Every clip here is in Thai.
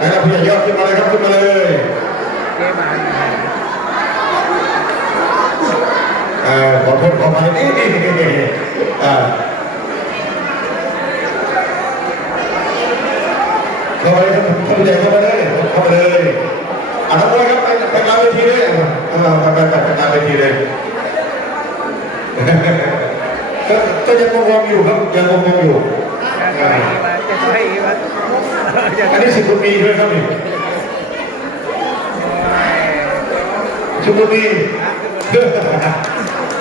นะครับพี่ยอดขึ้นมาเลยครับขึ้นมาเลยเออขอโทษขออภัยนี่นี่นี่นี่อ่าเข้าไปเลยครับท่านผู้ใหญ่เข้ามาเลยเข้ามาเลยอะทั้งหมดครับไปไปกลางเวทีเลยอะอ่าไปไปไปไปกลางเวทีเลยก็ยังงงอยู่ครับยังงงอยู่จะไปมาจะไปม อันนี้สิบกว่าปีใช่ไหมครับนี่สิบกว่าปี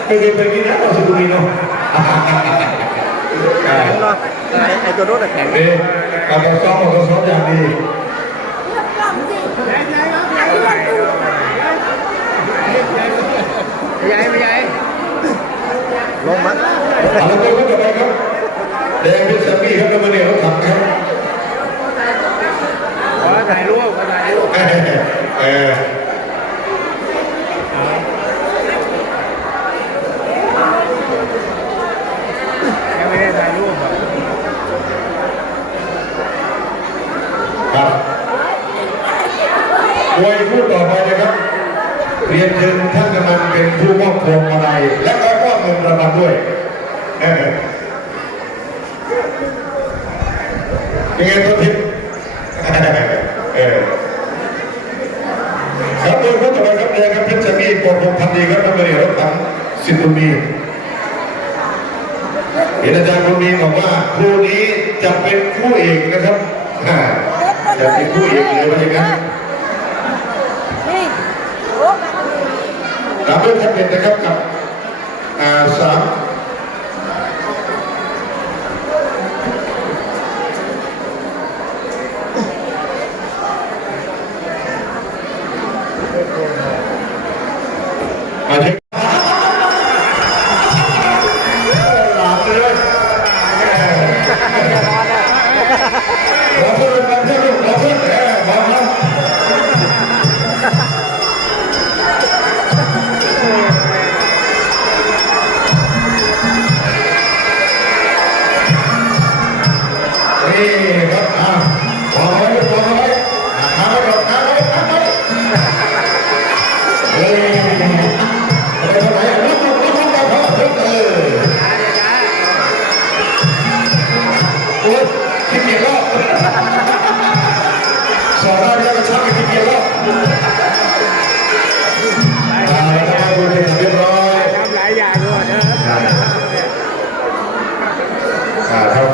ไม่เคยไปกินนะเราสิบกว่าปีเนาะอ่าไอ้ตัวนู้นแข็งเอ๊ะการซ้อมของเราซ้อมอย่างดี ใหญ่ไม่ใหญ่ลงมา เอาละคนก็ต่อไปครับแดงเป็นสามีครับแล้วมาเนี่ยรถถังครับ ขอถ่ายรูปขอถ่ายรูป เออเออ ยังไม่ได้ถ่ายรูป ครับมวยคู่ต่อไปนะครับ เรียนเชิญท่านกำนันเป็นผู้มอบพวงมาลัย และก็มอบเงินรางวัลด้วยเออเป็นไงตัวทิพย์เออครับโดยผู้ต่อไปครับเนี่ยครับเพชรชมีปกครองพันดีครับทำเลยรถถังสิทธิ์บุญมีเห็นอาจารย์บุญมีบอกว่าคู่นี้จะเป็นคู่เอกนะครับอ่าจะเป็นคู่เอกเลยว่าอย่างนั้นตามด้วยท่านเป็นนะครับกับ อ่า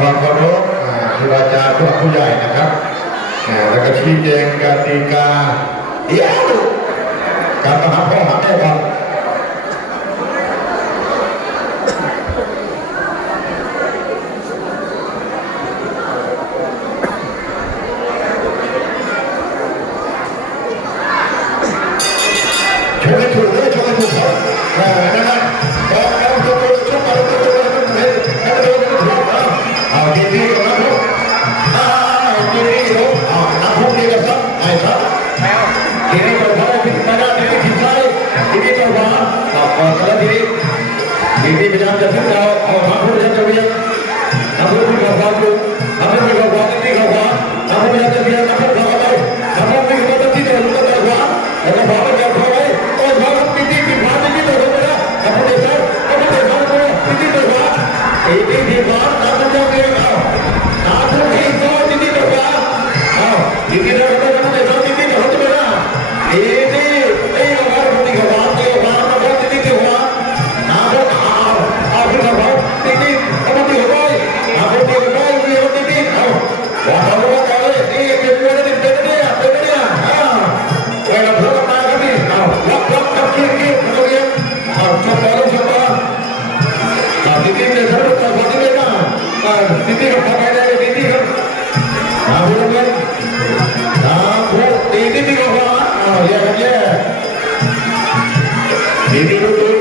ความเคารพครูอาจารย์ผู้หลักผู้ใหญ่นะครับแล้วก็ชี้แจงกติกาเดี๋ยวการมาหาพ่อหาแม่กันช่วยให้ถูกเลยช่วยให้ถูกครับนะครับ ทีนี้พยายามจะพึ่งเราเอาทำผู้จะเวียนทำผู้ที่เขาความรู้ทำผู้ที่เขาความที่เขาความทำผู้พยายามจะเวียนทำผู้เขาอะไรทำผู้ที่เขาจะ ঘরটা বদলে না দিদির ফাঁকা যায় দিদির না বলবেন না ভোট দিদি ভগবান দিদির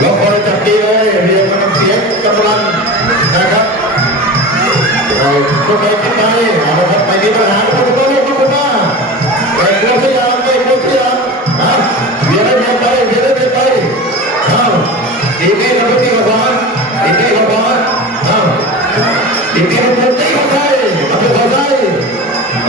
แล้วคนจับดีเลยเรียนมันเสียงกำลังนะครับทุกคนขึ้นไปเอาละครับไปนี้ปัญหาทุกคนทุกคนมาไปเพื่อพยายามไปเพื่อพยายามนะเรียนได้เรียนไปเรียนได้เรียนไปเอาดีไม่ทำไม่ดี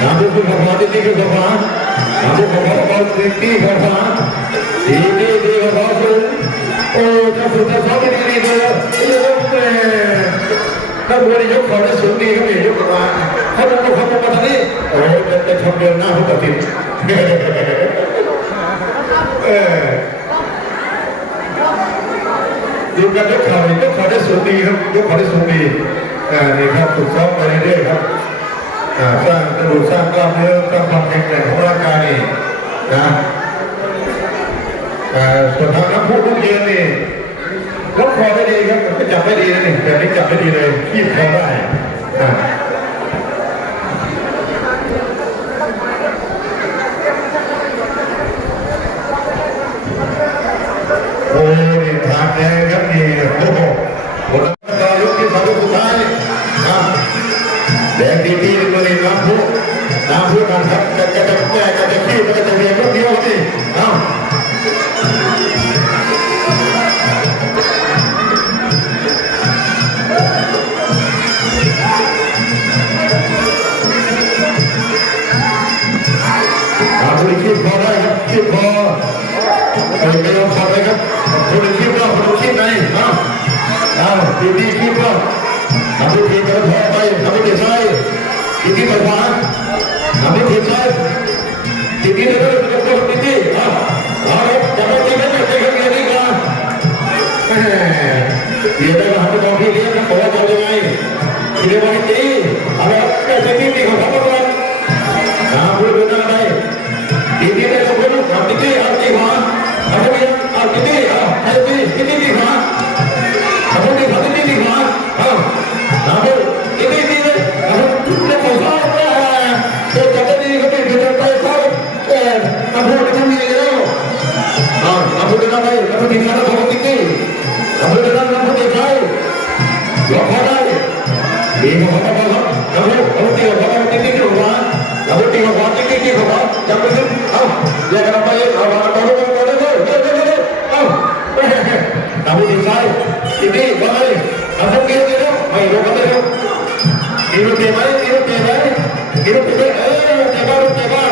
น้ำพุขึ้นขวาดีดีขึ้นขวาน้ำพุขวาเบาดีดีขวาดีดีดีขวาสูงโอ้ถ้าสุดถ้าเขาไม่ดีดีเลยยกแม่ถ้าบัวนี่ยกขวาได้สูงดีครับพี่ยกขวาถ้าบัวขวามาทางนี้โอ้จะจะทำเดินหน้าพุทธติเออดูกันยกขายกขวาได้สูงดีครับยกขวาได้สูงดีอ่านี่ครับฝึกซ้อมไปเรื่อยๆครับ สร้างกระดูกสร้างกล้ามเนื้อสร้างความแข็งแรงของร่างกายนี่นะอ่ส่วนทางนักพูดลูกยืนนี่ล็อกคอได้ดีครับก็จับไม่ดีนะนี่แต่นี่จับไม่ดีเลยขี้คอได้ ทำพิธีกระทอไปทำพิธีใช้พิธีไปขวาทำพิธีใช้พิธีเดินไปก็พิธีอะอาละจะไม่ตีไม่ไม่ตีกันเรียนดีกว่าแม่เดี๋ยวได้มาหาไปบอกพี่เลี้ยงนะบอกว่าจะยังไงพี่เลี้ยงว่าให้ตีเอาละแค่จะตีตีของเขาก่อนนะพูดดูหน้าได้พิธีได้ทุกคนทำพิธีเอ Quiero que vaya, quiero que vaya, quiero que vaya, quiero que vaya,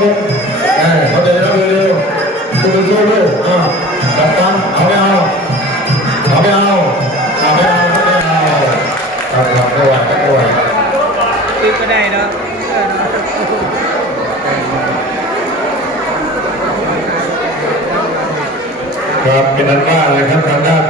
อยู่ไปเข้ามุมเออเขาจะได้เร็วๆสู้สู้ดูอ่าจับตันเอาไม่เอาเอาไม่เอาเอาไม่เอาเอาไม่เอาครับครับไม่ไหวไม่ไหวอีกก็ได้เนาะเออเนาะครับเป็นอันว่าเลยครับทางด้าน